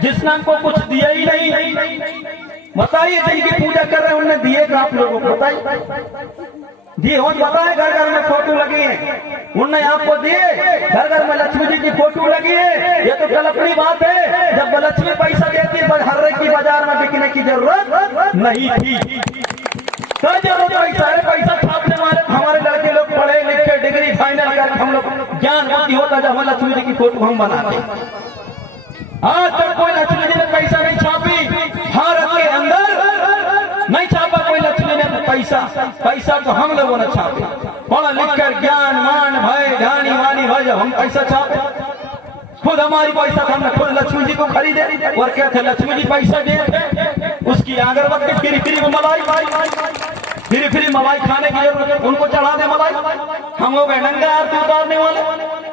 जिसने हमको कुछ दिया ही नहीं। बताइए जिनकी पूजा कर रहे हैं उनने दिए का आप लोगों को बताइए, दिए हो बताए। घर घर में फोटो लगी है, उनने आपको दिए। घर घर में लक्ष्मी जी की फोटो लगी है। ये तो कल्पनी बात है। जब लक्ष्मी पैसा देती हर एक की बाजार में बिकने की जरूरत नहीं थी। तो जरूरत पैसा है, पैसा छापने वाले हमारे लड़के लोग पढ़े लिखे डिग्री फाइनल कर हम लोग ज्ञानवती होता जब हम लक्ष्मी जी की फोटो हम बनाते। आज तक कोई लक्ष्मी जी ने पैसा नहीं छापी, भारत के अंदर नहीं छापा कोई लक्ष्मी ने पैसा। पैसा तो हम लोगों ने छापा, पढ़ लिख कर ज्ञान मान भय ढानी वानी भय जब हम पैसा छापे। खुद हमारी पैसा था, हमने खुद लक्ष्मी जी को खरीदे और क्या थे लक्ष्मी जी पैसा दिए। उसकी अगरबत्ती फ्री फ्री में मलाई, फ्री फ्री मलाई खाने की जरूरत, उनको चढ़ा दे मलाई। हम लोग नंगा आरती उतारने वाले,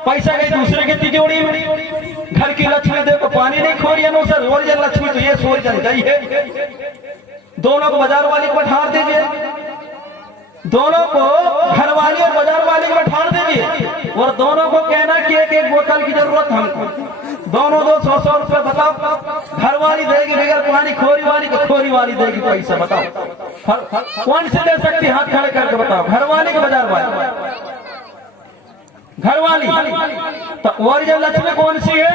पैसा गई दूसरे की तिजोरी में। घर की लक्ष्मी देखो पानी नहीं खो रही है नो सर, ओरिजिनल लक्ष्मी तो ये सोच जल गई है। दोनों को बाजार वाली को ठार दीजिए, दोनों को घर वाली और बाजार वाली को ठार दीजिए और दोनों को कहना कि एक एक बोतल की जरूरत हमको, दोनों 200-100 रुपए बताओ। घर वाली देगी बगैर पानी, खोरी वाली को खोरी वाली देगी पैसा। बताओ कौन से दे सकती, हाथ खड़े करके बताओ, घर वाली के बाजार वाली? घर वाली। तो ओरिजिनल लक्ष्मी कौन सी है?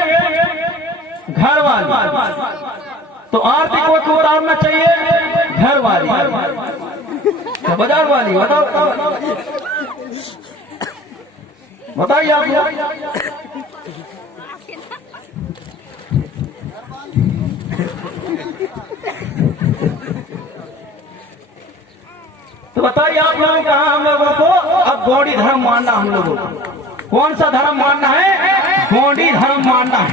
घर वाली। तो आरती को उतारना चाहिए घर वाली, तो बाजार वाली। बताओ बताइए आप लोग। तो बताइए आप लोगों का हम लोगों को अब गौड़ी धर्म मानना, हम लोगों को कौन सा धर्म मानना है? गौड़ी धर्म मानना है।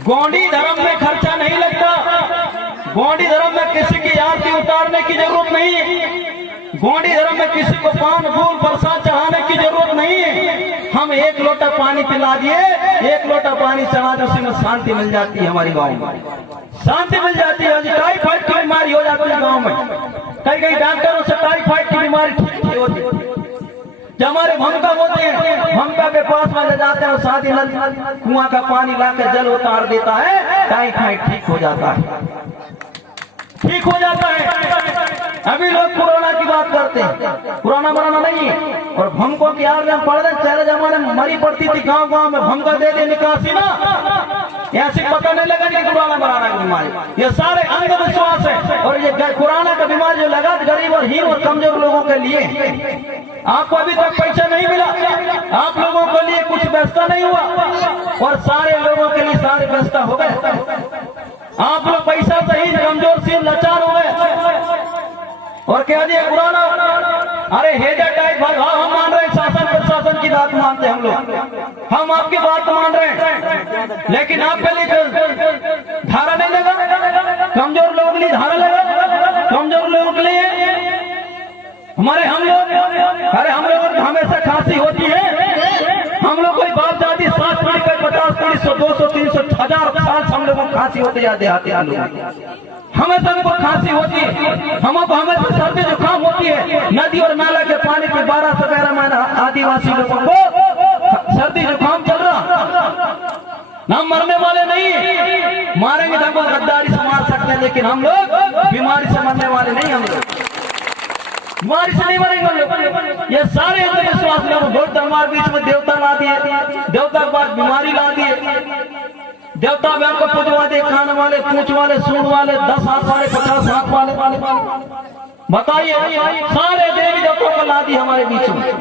गौड़ी धर्म में खर्चा नहीं लगता, गौड़ी धर्म में किसी की आरती उतारने की जरूरत नहीं है, गौड़ी धर्म में किसी को पान फूल प्रसाद चढ़ाने की जरूरत नहीं है। हम एक लोटा पानी पिला दिए, एक लोटा पानी चढ़ा दे, उसी में शांति मिल जाती है। हमारी गाँव में शांति मिल जाती है। टाइफाइड की बीमारी हो जाती है गाँव में, कई कई डॉक्टरों से टाइफाइड की बीमारी ठीक नहीं होती। जब हमारे भमका होते हैं, भमका के पास में ले जाते हैं और शादी कुआं का पानी लाकर जल उतार देता है, टाइफाइड ठीक हो जाता है, ठीक हो जाता है। अभी लोग कोरोना की बात करते हैं, कोरोना मराना नहीं है। और भमकों की आग में पड़ रहे, पहले जमाने में मरी पड़ती थी गांव गांव में, भमका दे दे निकासी ना, ऐसे पता नहीं लगा कि कोरोना मराना की बीमारी। ये सारे अंधविश्वास है। और ये कोरोना का बीमारी जो लगा गरीब और हीन और कमजोर लोगों के लिए। आपको अभी तक पैसा नहीं मिला, आप लोगों के लिए कुछ व्यवस्था नहीं हुआ और सारे लोगों के लिए सारे व्यवस्था हो गए। आप लोग पैसा सही कमजोर से लाचार हो गए और कह दिए पुराना, अरे हेजा टाइप हम मान रहे हैं, शासन प्रशासन की बात मानते हैं हम लोग, हम आपकी बात मान रहे हैं, लेकिन आपके लिए धारा नहीं लगा, कमजोर लोगों के लिए धारा लगा, कमजोर लोगों के लिए हमारे हम लोग, अरे हम लोगों को हमेशा खांसी होती है। हम लोग कोई बाप दादी 7 पीढ़ी, कोई 50 पीढ़ी, 100, 200, 300, 1000 साल हम लोगों को खांसी होती जाते आते हम लोग, हमेशा हमको खांसी होती है, हमको हमेशा सर्दी जुकाम होती है। नदी और नाला के पानी पे 12 से 13 महीना आदिवासी लोगों को सर्दी जुकाम चल रहा। हम मरने वाले नहीं, मारेंगे तो हमको गद्दारी से मार सकते हैं, लेकिन हम लोग बीमारी से मरने वाले नहीं। हम लोग बीमारी से नहीं मरेंगे हम लोग। ये सारे अंधविश्वास लोग बहुत हमारे बीच में देवता ला दिए, देवता के बाद बीमारी ला दिए। देवता भी आपको पूजवा दे, कान वाले, पूंछ वाले, सूंड वाले, 10 हाथ वाले, 50 हाथ वाले। बताइए, सारे देवी देवताओं को ला दी हमारे बीच में,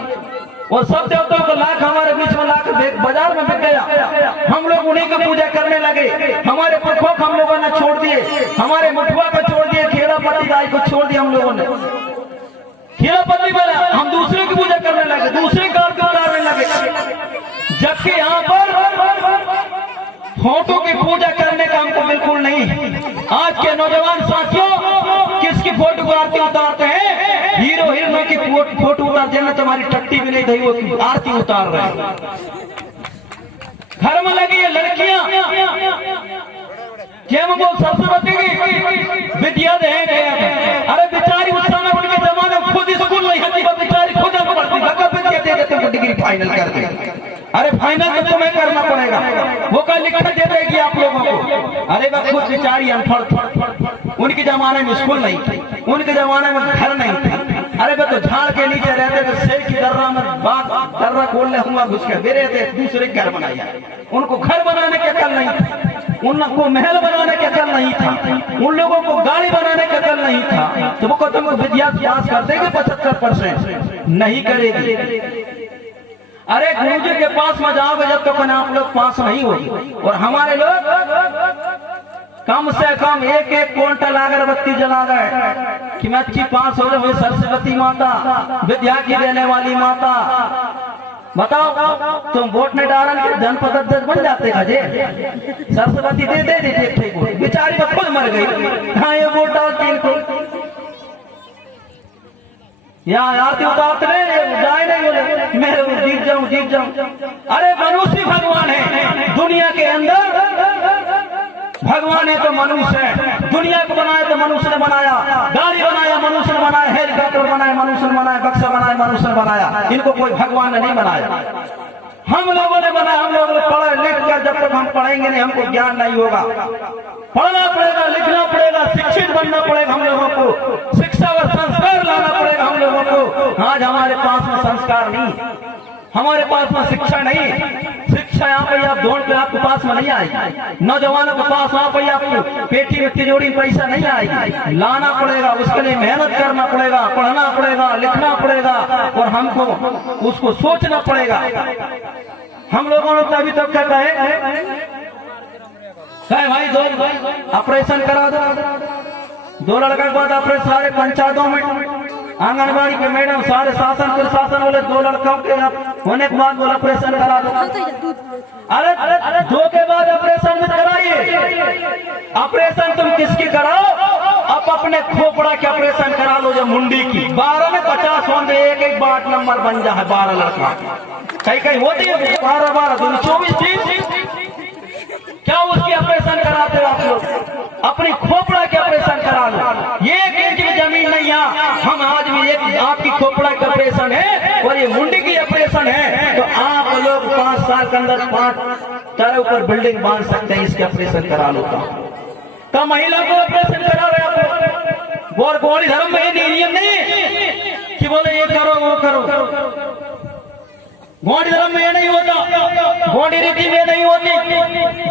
और सब देवताओं को लाख हमारे बीच में लाकर बाजार में बिक गया। हम लोग उन्हीं की पूजा करने लगे। हमारे पुरखों को हम लोगों ने छोड़ दिए, हमारे मुठुआ को छोड़ दिए, खेड़ापति गाय को छोड़ दिया हम लोगों ने। खेड़ापति बोला, हम दूसरे की पूजा करने लगे, दूसरे कार को उतारने लगे, जबकि यहाँ पर फोटो की पूजा करने का हमको बिल्कुल नहीं। आज के नौजवान साथियों किसकी फोटो को आरती उतारते हैं? हीरो हीरोइनों की फोटो उतारते हैं ना, तुम्हारी टट्टी भी नहीं थी, वो आरती उतार रहे हैं। घर में लगी है लड़कियां, सरस्वती की विद्या देंगे। अरे बेचारी उस समय उनके जमाने में खुद स्कूल नहीं होती, वो बेचारी खुद पढ़ती, विद्या दे देते, डिग्री फाइनल कर दी। अरे फाइनल तो तुम्हें करना पड़ेगा। वो कल लिखा दे देगी आप लोगों को। अरे वह खुद बेचारी अनपढ़, उनके जमाने में स्कूल नहीं थी, उनके जमाने में घर नहीं था। अरे वह तो झाड़ के नीचे रहते थे, शेर की दर्रा में बात दर्रा खोलने हुआ घुस के दे रहे थे, दूसरे घर बनाया। उनको घर बनाने के अकल नहीं था, उनको महल बनाने के अकल नहीं था, उन लोगों को गाड़ी बनाने के अकल नहीं था। तो वो तुमको विद्या पास कर देंगे 75%? नहीं करेगी। अरे गुरुजी के पास में जाओगे जब तक आप लोग पास नहीं होगी। और हमारे लोग कम से कम एक एक क्विंटल अगरबत्ती जला गए कि मैं अच्छी पास हो रही, सरस्वती माता विद्या की देने वाली माता। बताओ तुम वोट नहीं डाल के जनपद अध्यक्ष बन जाते खजे? सरस्वती दे दे देते, बेचारी वो खुद मर गई। हाँ ये वोट डालती इनको यहाँ आरती उतारते जाए नहीं, बोले मैं जीत जाऊं। अरे मनुष्य भगवान है दुनिया के अंदर। भगवान है तो मनुष्य है। दुनिया को बनाया तो मनुष्य ने बनाया, गाड़ी बनाया मनुष्य ने बनाया, हेलीकॉप्टर बनाया मनुष्य ने बनाया, बक्सा बनाया मनुष्य ने बनाया। इनको कोई भगवान ने नहीं बनाया, हम लोगों ने बनाया। हम लोगों ने पढ़ लिख कर, जब तक हम पढ़ेंगे नहीं हमको ज्ञान नहीं होगा। पढ़ना पड़ेगा, लिखना पड़ेगा, शिक्षित बनना पड़ेगा हम लोगों को, शिक्षा और संस्कार लाना पड़ेगा हम लोगों को। आज हमारे पास में संस्कार नहीं, हमारे पास में शिक्षा नहीं। शिक्षा यहाँ पे आप ढूंढ के आपके पास में नहीं आएगी। नौजवानों के पास वहाँ पे आपको पेटी में तिजोरी पैसा नहीं आएगी। लाना पड़ेगा, उसके लिए मेहनत करना पड़ेगा, पढ़ना पड़ेगा, लिखना पड़ेगा और हमको उसको सोचना पड़ेगा। हम लोगों ने तभी तक क्या कहे भाई दो ऑपरेशन करा दो लड़का के बाद ऑपरेशन सारे पंचायतों में आंगनबाड़ी के मैडम सारे शासन प्रशासन वाले 2 लड़कों के होने के बाद वो ऑपरेशन करा दो। अरे 2 के बाद ऑपरेशन मत कराइए। ऑपरेशन तुम किसकी कराओ? अब अपने खोपड़ा के ऑपरेशन करा लो, जो मुंडी की 12 में 50 होंगे, एक बाट नंबर बन जाए 12 लड़का। कहीं होती है 12 24 30। क्या उसकी ऑपरेशन कराते हो आप लोग? अपनी खोपड़ा के ऑपरेशन करा लो। 1 इंच की जमीन नहीं है। हम आज भी एक आपकी खोपड़ा का ऑपरेशन है और ये मुंडी की ऑपरेशन है, तो आप लोग 5 साल के अंदर 5 तारे ऊपर बिल्डिंग बांध सकते हैं। इसके ऑपरेशन करा लो तो महिला को ऑपरेशन करा रहे आप। और गौड़ी धर्म में नियम नहीं कि बोले ये करो वो करो। गौड़ी धर्म में ये नहीं होता, गौड़ी रीति में नहीं होती।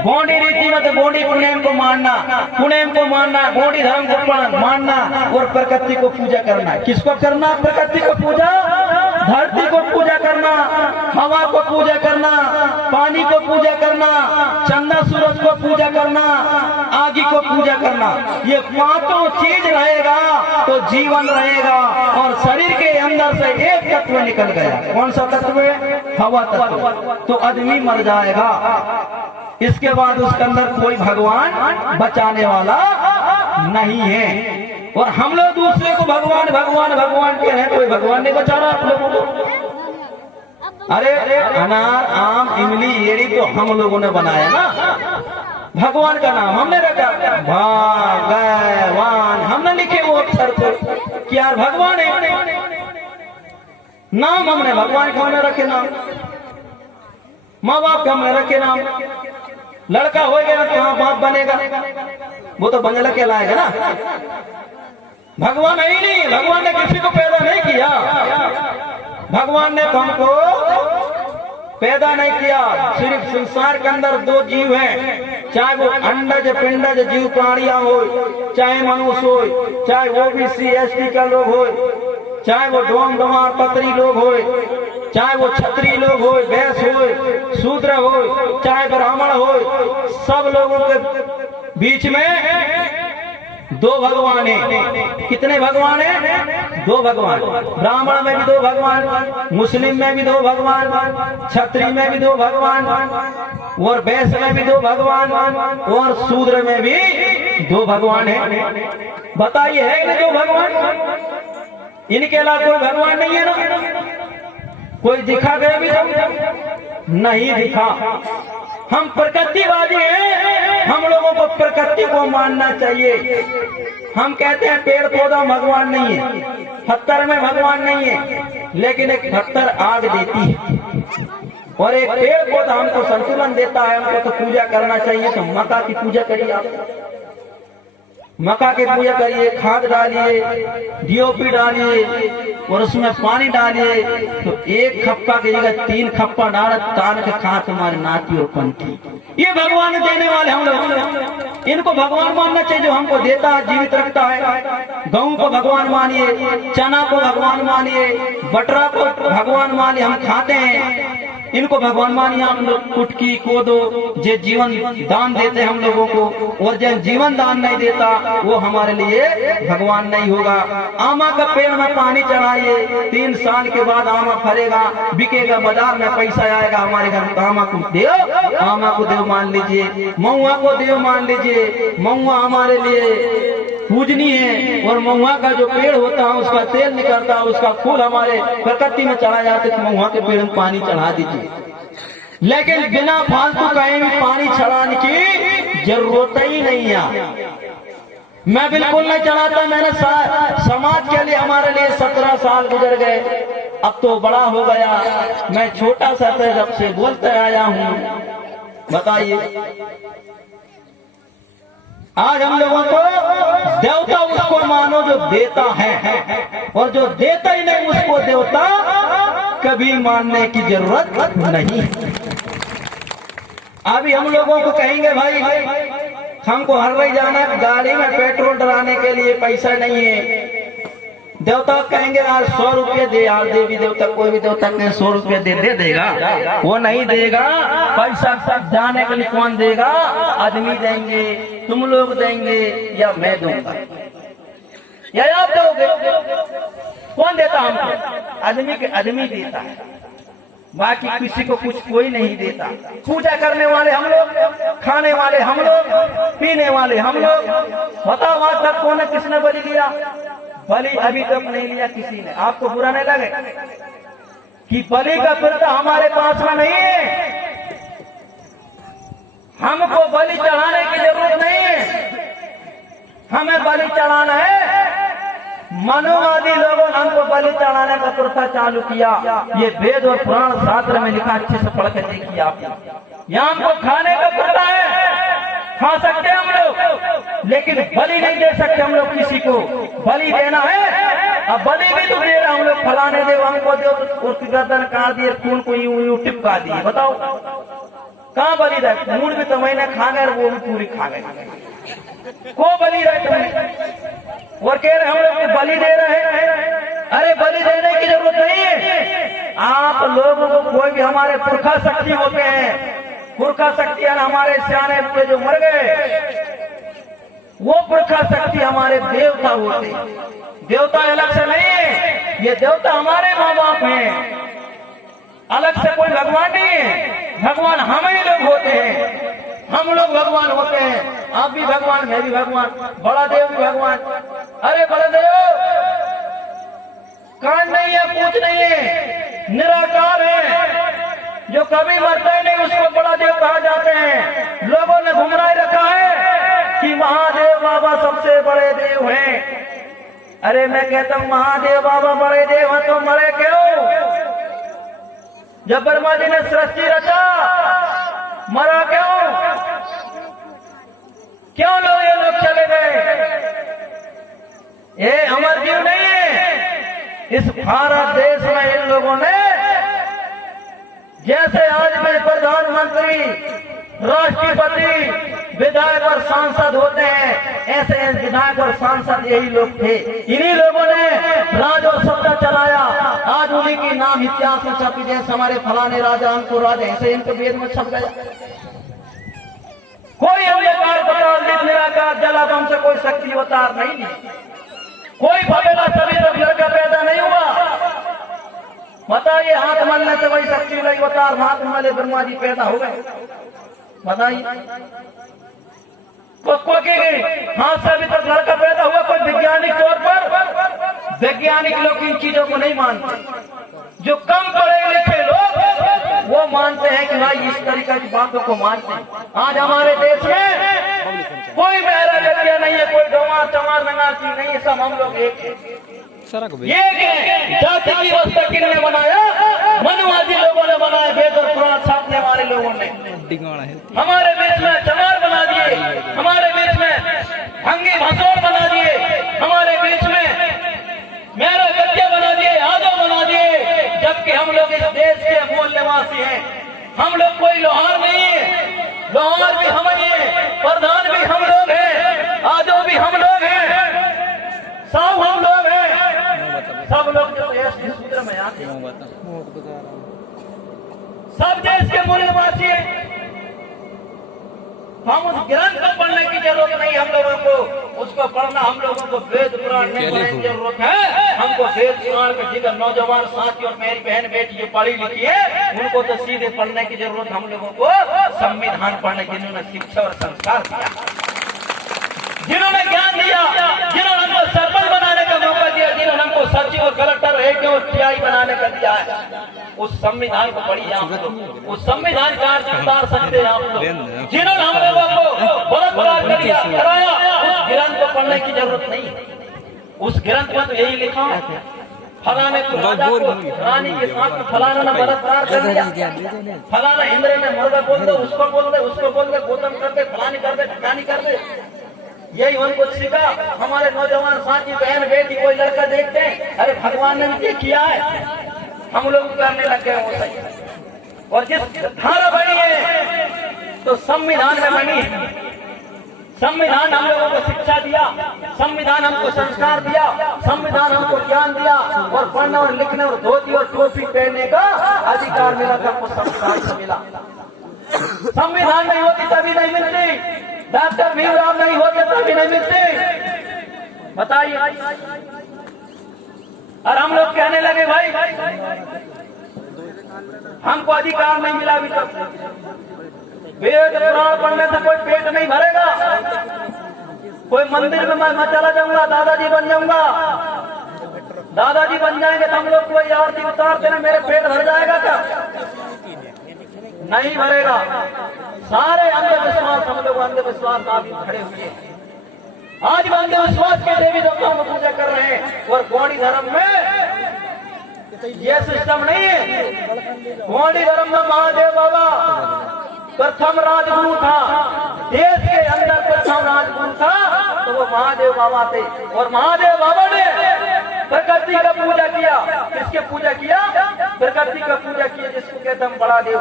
गौड़ी रीति में तो गौड़ी पुण्यम को मानना, गौड़ी धर्म को मानना और प्रकृति को पूजा करना। किसको करना? प्रकृति को पूजा, धरती को पूजा करना, हवा को पूजा करना, पानी को पूजा करना, चंदा सूरज को पूजा करना, आगी को पूजा करना। ये 5 चीज रहेगा तो जीवन रहेगा। और शरीर के अंदर से एक तत्व निकल गया, कौन सा तत्व है? हवा तत्व, तो आदमी मर जाएगा। इसके बाद उसके अंदर कोई भगवान बचाने वाला नहीं है। और हम लोग दूसरे को भगवान भगवान भगवान कह रहे हैं, कोई भगवान नहीं बचा रहा आप लोगों को। अरे अनार आम इमली एड़ी तो हम लोगों ने बनाया ना, भगवान का नाम हमने रखा। भगवान हमने लिखे वो अक्षर को कि यार भगवान है नाम, हमने भगवान को हमने रखे नाम, माँ बाप का हमने रखे नाम। लड़का हो गया तो कहाँ बाप बनेगा? वो तो बंजला कहलाएगा ना। भगवान है ही नहीं, भगवान ने किसी को पैदा नहीं किया। भगवान ने हमको पैदा नहीं किया। सिर्फ संसार के अंदर 2 जीव हैं, चाहे वो अंडज पिंडज जीव प्राणियां हो, चाहे मनुष्य हो, चाहे ओबीसी एसटी का लोग हो, चाहे वो डोम डोमार पत्री लोग हो, चाहे वो क्षत्रिय लोग हो, वैश्य हो, शूद्र हो, चाहे ब्राह्मण हो, सब लोगों के बीच में 2 भगवान है। कितने भगवान है? 2 भगवान। ब्राह्मण में भी 2 भगवान, मुस्लिम में भी 2 भगवान, क्षत्रिय में भी 2 भगवान, और वैश्य में भी 2 भगवान, और शूद्र में भी 2 भगवान है। बताइए है कि 2 भगवान? इनके अलावा कोई भगवान नहीं है ना? कोई दिखा गया भी नहीं दिखा। हम प्रकृतिवादी हैं, हम लोगों को प्रकृति को मानना चाहिए। हम कहते हैं पेड़ पौधा भगवान नहीं है, पत्थर में भगवान नहीं है, लेकिन एक पत्थर आग देती है और एक पेड़ पौधा हमको संतुलन देता है, हमको तो पूजा करना चाहिए। तो मक्का की पूजा करिए आप, मक्का की पूजा करिए, खाद डालिए, डीओपी डालिए और उसमें पानी डालिए। तो एक खप्पा की जगह 3 खप्पा डाल तान के खा तुम्हारे नाती और पंथी। ये भगवान देने वाले हम लोग, इनको भगवान मानना चाहिए जो हमको देता है, जीवित रखता है। गेहूं को भगवान मानिए, चना को भगवान मानिए, बटरा को भगवान मानिए, हम खाते हैं, इनको भगवान मानिए आप लोग। कुटकी कोदो जो जीवन दान देते हम लोगों को, और जो जीवन दान नहीं देता वो हमारे लिए भगवान नहीं होगा। आमा का पेड़ में पानी चढ़ाइए, 3 साल के बाद आमा फरेगा, बिकेगा, बाजार में पैसा आएगा। हमारे घर आमा को देव, आमा को देव मान लीजिए, महुआ को देव मान लीजिए। महुआ हमारे लिए पूजनी है, और महुआ का जो पेड़ होता है उसका तेल निकलता है, उसका फूल हमारे प्रकृति में चढ़ा जाते, तो महुआ के पेड़ में पानी चढ़ा दीजिए। लेकिन बिना फालतू कहीं भी पानी चढ़ाने की जरूरत ही नहीं है। मैं बिल्कुल नहीं चढ़ाता। मैंने समाज के लिए, हमारे लिए 17 साल गुजर गए, अब तो बड़ा हो गया। मैं छोटा सा जब से बोलते आया हूँ। बताइए, आज हम लोगों को देवता उसको मानो जो देता है, और जो देता ही नहीं उसको देवता कभी मानने की जरूरत नहीं। अभी हम लोगों को कहेंगे भाई हमको हर वही जाना है, गाड़ी में पेट्रोल डलाने के लिए पैसा नहीं है। देवता कहेंगे यार 100 रुपये दे, यार देवी देवता कोई भी देवता कहे 100 रुपये दे देगा, वो नहीं देगा। पैसा सब जाने के लिए कौन देगा? आदमी देंगे, तुम लोग देंगे, या मैं दूंगा, या आप दोगे। कौन देता हमको? आदमी के आदमी देता है, बाकी किसी को कुछ कोई नहीं देता। पूजा करने वाले हम लोग, खाने वाले हम लोग, पीने वाले हम लोग। बताओ आज तक कौन है, किसने बलि लिया? बलि अभी तक नहीं लिया किसी ने। आपको बुरा नहीं लगे कि बलि का प्रथा हमारे पास में नहीं है? हमको बलि चढ़ाने की जरूरत नहीं है। हमें बलि चढ़ाना है, मनोवादी लोगों ने हमको बलि चढ़ाने का प्रथा चालू किया। ये वेद और पुराण शास्त्र में लिखा, अच्छे से पढ़ के देखिए आप। यहाँ हमको खाने का प्रथा है, खा सकते हैं हम लोग, लेकिन बलि नहीं दे सकते हम लोग किसी को। बलि देना है, अब बलि भी तो दे रहा हम लोग, फलाने दे, हमको दे, उसकी गर्दन काट दिए, खून को यूं टिपका दिए। बताओ कहाँ बलि रहे? मूड भी तो मैंने खा गए, वो भी पूरी खा गए। को बलि रहे तुम्हें? और कह रहे हम लोग बलि दे रहे हैं। अरे बलि देने की जरूरत नहीं है। आप लोगों को कोई भी, हमारे पुरखा शक्ति होते हैं, पुरखा शक्ति हमारे सियाने पे जो मर गए, वो पुरखा शक्ति हमारे देवता होते हैं। देवता अलग से नहीं है, ये देवता हमारे माँ बाप हैं, अलग से कोई भगवान नहीं है। भगवान हम ही लोग होते हैं, हम लोग भगवान होते हैं। आप भी भगवान, मैं भी भगवान, बड़ा देव भी भगवान। अरे बड़ा देव कान नहीं है, पूछ नहीं है, निराकार है, जो कभी मरता ही नहीं, उसको बड़ा देव कहा जाते हैं। लोगों ने गुमराह रखा है कि महादेव बाबा सबसे बड़े देव हैं। अरे मैं कहता हूँ महादेव बाबा बड़े देव हैं तो मरे क्यों? जब ब्रह्मा जी ने सृष्टि रचा, मरा क्यों? क्यों लोग ये लोग चले गए? ये अमर जीव नहीं है। इस भारत देश में इन लोगों ने, जैसे आज में प्रधानमंत्री, राष्ट्रपति, विधायक और सांसद होते हैं, ऐसे विधायक और सांसद यही लोग थे। इन्हीं लोगों ने राज और सत्ता चलाया। आज उन्हीं की नाम इतिहास में छप, जैसे हमारे फलाने राजा हमको राजा, ऐसे इनके वेद में छप गया। कोई अंधकार पताल निराकार जलाभम से कोई शक्ति अवतार नहीं, कोई फलेला सभी तक लड़का पैदा नहीं हुआ। बताइए हाथ मलने से वही शक्ति अवतार हाथ मले ब्रह्मा जी पैदा हो गए? बताइए हाथ से अभी तक लड़का पैदा हुआ? कोई वैज्ञानिक तौर पर, वैज्ञानिक लोग इन चीजों को नहीं मानते। जो कम पढ़े लिखे लोग वो मानते हैं कि भाई इस तरीके की बातों को मानते हैं। आज हमारे देश में कोई बहरा व्यक्ति नहीं है, कोई गंवार चमार नंगासी नहीं है, सब हम लोग एक है। जाति की व्यवस्था किसने बनाया? मनुवादी लोगों ने बनाए, वेद और पुराण छापने वाले लोगों ने हमारे बीच में चमार बना दिए, हमारे बीच में भंगी भसोड़ बना दिए, हमारे बीच में मेरा गद्य बना दिए, यादव बना दिए। जबकि हम लोग इस देश के मूल निवासी हैं। हम लोग कोई लोहार नहीं है, लोहार भी हम ही है, प्रधान भी हम लोग हैं, आजो भी हम लोग हैं, सब हम लोग हैं। सब लोग जो देश सूत्र में आते हैं, सब देश के मूल निवासी हैं। हम उस ग्रंथ को पढ़ने की जरूरत नहीं, हम लोगों को उसको पढ़ना, हम लोगों को वेद पुराण नहीं पढ़ने की जरूरत है। हमको वेद पुराण के जिधर नौजवान साथी और मेरी बहन बेटी जो पढ़ी लिखी है, उनको तो सीधे पढ़ने की जरूरत, हम लोगों को संविधान पढ़ने की, जिन्होंने शिक्षा और संस्कार दिया, जिन्होंने ज्ञान दिया, जिन्होंने हमको सरपंच बनाने का मौका दिया, जिन्होंने हमको सचिव और कलेक्टर एक और टीआई बनाने का दिया है, उस संविधान को पढ़िए आप लोग। उस संविधान का अर्थ उतार सकते हैं आप लोग। जिन्होंने हम लोगों को बलात्कार कराया, उस ग्रंथ को पढ़ने की जरूरत नहीं है। उस ग्रंथ में तो यही लिखा है, फलाने को राजा को रानी के साथ में फलाना ने बलात्कार कर दिया, फलाना इंद्र ने मुर्गा बोल दो, उसको बोल दे, उसको बोल दे, गौतम कर दे, फलानी कर दे, ठिकानी कर दे। यही उनको सीखा। हमारे नौजवान साथी बहन बेटी कोई लड़का देखते हैं, अरे भगवान ने भी किया है, हम लोग करने लग गए वो सही। और जिस धारा बनी है तो संविधान में बनी है। संविधान हम लोगों को शिक्षा दिया, संविधान हमको संस्कार दिया, संविधान हमको ज्ञान दिया, और पढ़ने और लिखने और धोती और टोपी पहनने का अधिकार मिला था, हमको संविधान से मिला। संविधान नहीं होती तभी नहीं मिलती, डॉक्टर भीमराव नहीं होते तभी नहीं मिलते। बताइए। और हम लोग कहने लगे भाई हमको अधिकार नहीं मिला अभी तक। वेद पुराण पढ़ने से कोई पेट नहीं भरेगा। कोई मंदिर में मैं चला जाऊंगा, दादाजी बन जाऊंगा, दादाजी बन जाएंगे तो हम लोग कोई आरती उतार देना, मेरे पेट भर जाएगा क्या? नहीं भरेगा। सारे अंधविश्वास, हम लोग अंधविश्वास आदि खड़े हुए हैं। आज भी अंधविश्वास के देवी देवताओं को पूजा कर रहे हैं। और गौड़ी धर्म में ये सिस्टम नहीं है। गौड़ी धर्म में महादेव बाबा प्रथम राजगुरु था, देश के अंदर प्रथम राजगुरु था तो वो महादेव बाबा थे। और महादेव बाबा ने प्रकृति का पूजा किया। किसके पूजा किया? प्रकृति का पूजा किया, जिसको कहते हम बड़ा देव।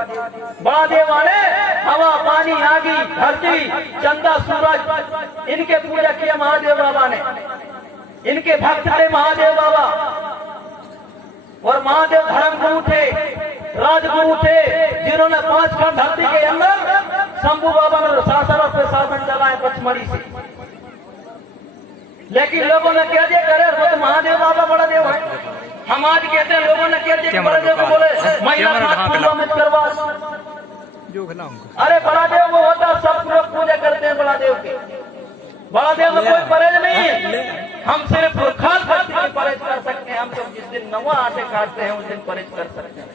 बड़ा देव माने हवा, पानी, आगी, धरती, चंदा, सूरज, इनके पूजा किया महादेव बाबा ने। इनके भक्त थे महादेव बाबा। और महादेव धर्म गुरु थे, राजगुरु थे, जिन्होंने 5 खंड धरती के अंदर शंभू बाबा ने शासन पे शासन चलाए पचमढ़ी से। लेकिन लोगों ने कह दिया करे वो तो महादेव बाबा बड़ा देव है। हम आज कहते हैं, लोगों ने कह दिया कि बड़ा देव को बोले महिला मत करवा। अरे बड़ा देव वो होता, सब लोग पूजा करते हैं बड़ा देव के। बड़ा देव में कोई परहेज नहीं है। हम सिर्फ खाल खाती में परहेज कर सकते हैं। हम लोग जिस दिन नवा आटे काटते हैं उस दिन परहेज कर सकते हैं।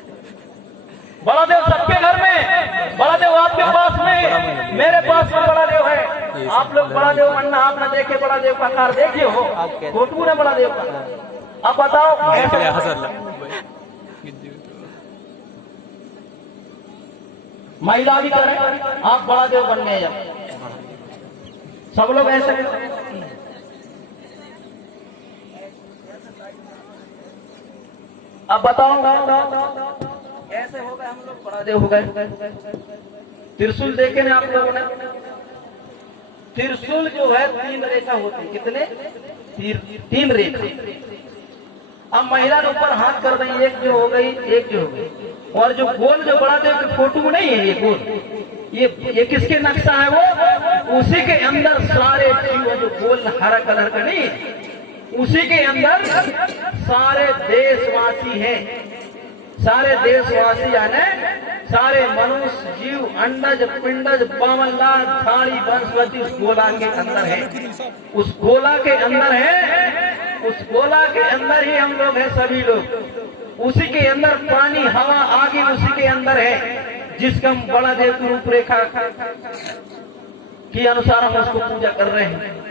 बड़ा देव सबके घर में, बड़ा देव आपके पास में, मेरे पास में बड़ा देव है। आप लोग बड़ा देव बनना, आपने देखे बड़ा देव का कार देखे हो, फोटू ने बड़ा देव का। अब बताओ महिला भी करें, आप बड़ा देव बनने जा, सब लोग ऐसे। अब बताओ ऐसे हो गए, हम लोग बड़ा देव हो गए। त्रिशूल देखे ना आप लोगों ने? त्रिशूल जो है 3 रेखा होती है। कितने? 3 रेखा। अब महिला ने ऊपर हाथ कर दी, एक जो हो गई, एक जो हो गई। और जो गोल जो बड़ा देव की फोटो नहीं है, ये गोल, ये किसके नक्शा है? वो उसी के अंदर सारे जो गोल हरा कलर का नहीं है, उसी के अंदर सारे देशवासी हैं। सारे देशवासी यानी सारे मनुष्य, जीव, अंडज, पिंडज, 52 लाख झाड़ी वनस्पति उस गोला के अंदर है। उस गोला के अंदर है, उस गोला के अंदर ही हम लोग हैं, सभी लोग। उसी के अंदर पानी, हवा, आगे उसी के अंदर है, जिसका हम बड़ा देव की रूपरेखा के अनुसार हम उसको पूजा कर रहे हैं।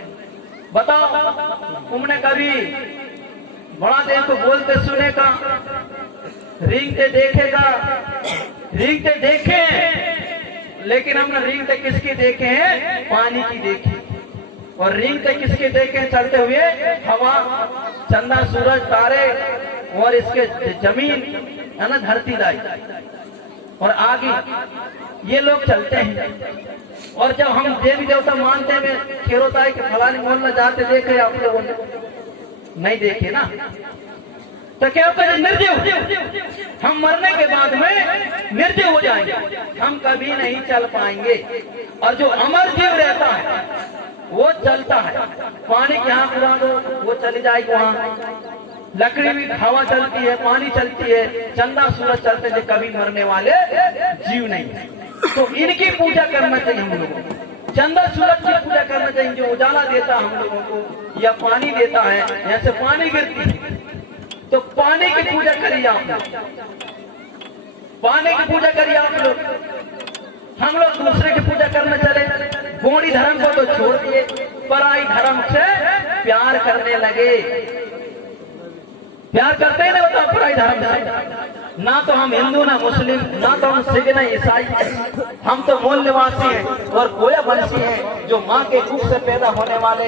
बताओ तुमने कभी बड़ा देव को बोलते सुने का? रींगते देखेगा, रींगते देखे, लेकिन हमने रींगते किसकी देखे हैं? पानी की देखी। और रींगते किसके देखे हैं? चलते हुए हवा, चंदा, सूरज, तारे और इसके जमीन है ना, धरती लाई और आगे ये लोग चलते हैं। और जब हम देवी देवता मानते हैं, खेल होता है कि फलानी मोहल्ला जाते देखे आप लोगों ने? नहीं देखे ना। तो क्या होता है? निर्जीव। हम मरने के बाद में निर्जीव हो जाएंगे, हम कभी नहीं चल पाएंगे। और जो अमर जीव रहता है वो चलता है। पानी की यहाँ पुरा दो, वो चली जाएगी वहां। लकड़ी भी, हवा चलती है, पानी चलती है, चंदा सूरज चलते थे, कभी मरने वाले जीव नहीं। तो इनकी पूजा करना चाहिए हम लोगों को। चंदा सूरज की पूजा करना चाहिए, जो उजाला देता है हम लोगों को, या पानी देता है, यहाँ से पानी गिरती है तो पानी की पूजा करिए आप लोग, पानी की पूजा करिए आप लोग। हम लोग दूसरे की पूजा करने चले, गोंडी धर्म को तो छोड़ दिए, पराई धर्म से प्यार करने लगे। प्यार करते ही नहीं होता पराई धर्म से। ना तो हम हिंदू, ना मुस्लिम, ना तो हम सिख, ना ईसाई, हम तो मूल निवासी हैं और गोया वंशी हैं, जो माँ के कुख से पैदा होने वाले